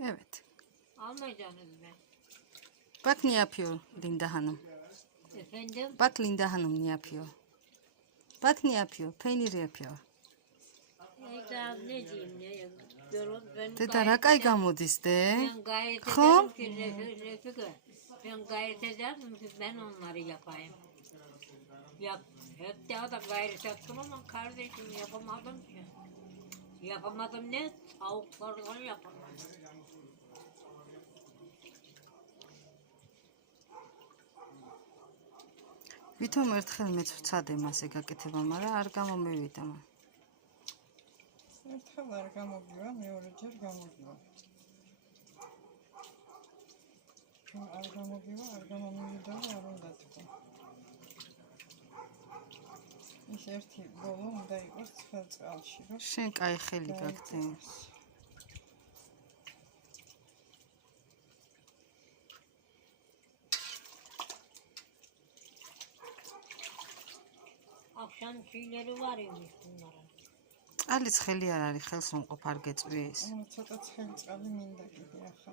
Evet. Almayacaksınız be. Bak ne yapıyor Linda Hanım. Efendim? Bak Linda Hanım ne yapıyor. Bak ne yapıyor. Peynir yapıyor. Daha ne diyeyim ne? Görün ben Deda rakay gamoდის de. Ben gayret Ხო? ederim ki Refika. Ben gayret ederim ki ben onları yapayım. Hep daha da gayret ettim ama kardeşim yapamadım ki. Yapamadım ne? Tavuklardan yapamadım. ვითომ ერთხელ მეც ვცადე მასე გაკეთება, მაგრამ არ გამომივიდა. ერთხელ არ გამოგივა, მეორეჯერ გამოგივა. არ გამოგივა, არ გამომივიდა და არ უნდა თქვა. ის ერთი ბოლო უნდა იყოს ცხელ წყალში, რომ შენ კაი ხელი გაქვს. Akşam şeyleri var imiş bunların. წყალი ცხელი არ არის, ხელს უმყოფ არ გეწვის. ცოტა ცხელი წყალი მინდა კიდე ახლა.